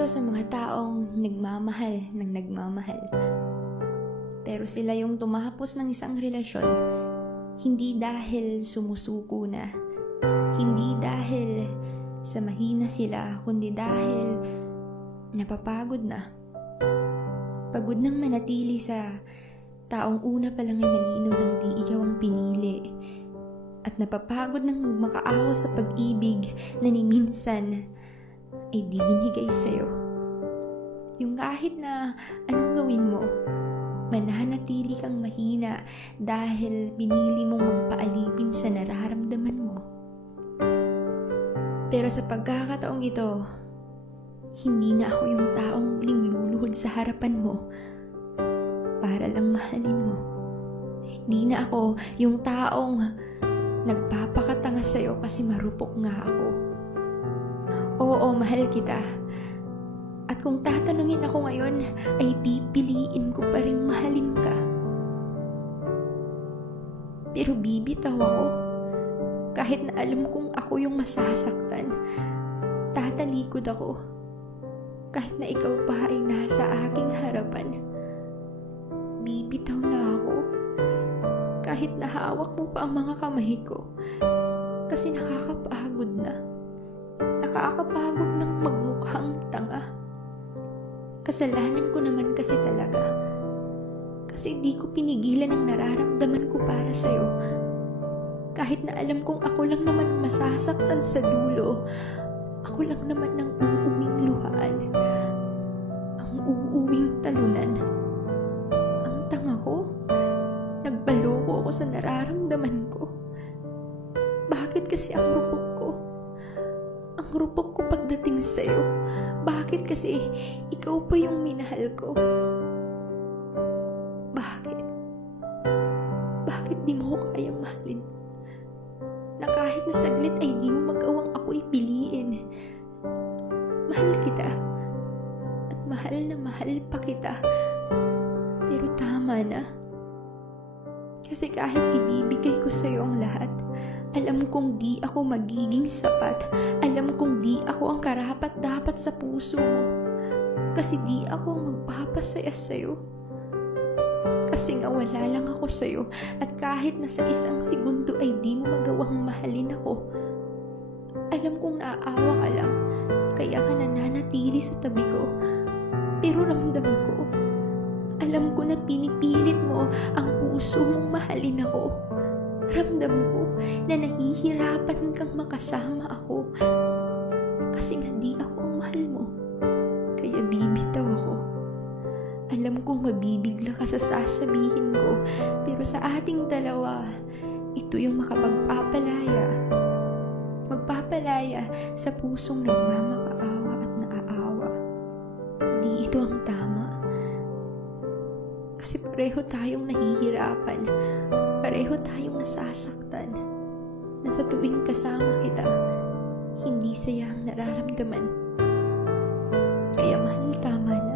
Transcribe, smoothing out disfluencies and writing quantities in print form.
ito sa mga taong nagmamahal ng nagmamahal. Pero sila yung tumapos ng isang relasyon, hindi dahil sumusuko na, hindi dahil sa mahina sila, kundi dahil napapagod na. Pagod nang manatili sa taong una pa lang ay malinaw ng di ikaw ang pinili. At napapagod nang magmakaawa sa pag-ibig na ni minsan ay di binigay sa'yo. Yung kahit na anong gawin mo, mananatili kang mahina dahil pinili mong magpaalipin sa nararamdaman mo. Pero sa pagkakataong ito, hindi na ako yung taong muling luluhod sa harapan mo para lang mahalin mo. Hindi na ako yung taong nagpapakatanga sa'yo kasi marupok nga ako. Oo, mahal kita. At kung tatanungin ako ngayon, ay pipiliin ko pa rin mahalin ka. Pero bibitaw ako. Kahit na alam kong ako yung masasaktan, tatalikod ako. Kahit na ikaw pa ay nasa aking harapan, bibitaw na ako. Kahit nahawak mo pa ang mga kamay ko, kasi nakakapagod na. Nakakapagod ng magmukhang tanga. Kasalanan ko naman kasi talaga. Kasi di ko pinigilan ang nararamdaman ko para sa'yo. Kahit na alam kong ako lang naman ang masasaktan sa dulo, ako lang naman ang uuwing luhaan, ang uuwing talunan. Ang tanga ko, nagbaloko ako sa nararamdaman ko. Bakit kasi ang rupok ko? Ang rupok ko pagdating sa'yo. Bakit kasi ikaw pa yung minahal ko? Bakit? Bakit di mo ko kayang mahalin? Na kahit na saglit ay di mo magawang ako'y piliin. Mahal kita. At mahal na mahal pa kita. Pero tama na. Kasi kahit ibibigay ko sa'yo ang lahat, alam kong di ako magiging sapat. Alam kong di ako ang karapat-dapat sa puso mo. Kasi di ako magpapasaya sa'yo. Kasi nga wala lang ako sa'yo. At kahit na sa isang segundo ay di mo magawang mahalin ako. Alam kong naaawa ka lang. Kaya ka nananatili sa tabi ko. Pero ramdam ko. Alam ko na pinipilit mo ang puso mong mahalin ako. Ramdam ko na nahihirapan kang makasama ako. Kasi nga di ako ang mahal mo. Kaya bibitaw ako. Alam kong mabibigla ka sa sasabihin ko. Pero sa ating dalawa, ito yung makapagpapalaya. Magpapalaya sa pusong nagmamakaawa at naaawa. Di ito ang tama. Kasi pareho tayong nahihirapan. Pareho tayong nasasaktan. Na sa tuwing kasama kita, hindi saya ang nararamdaman. Kaya mahal, tama na.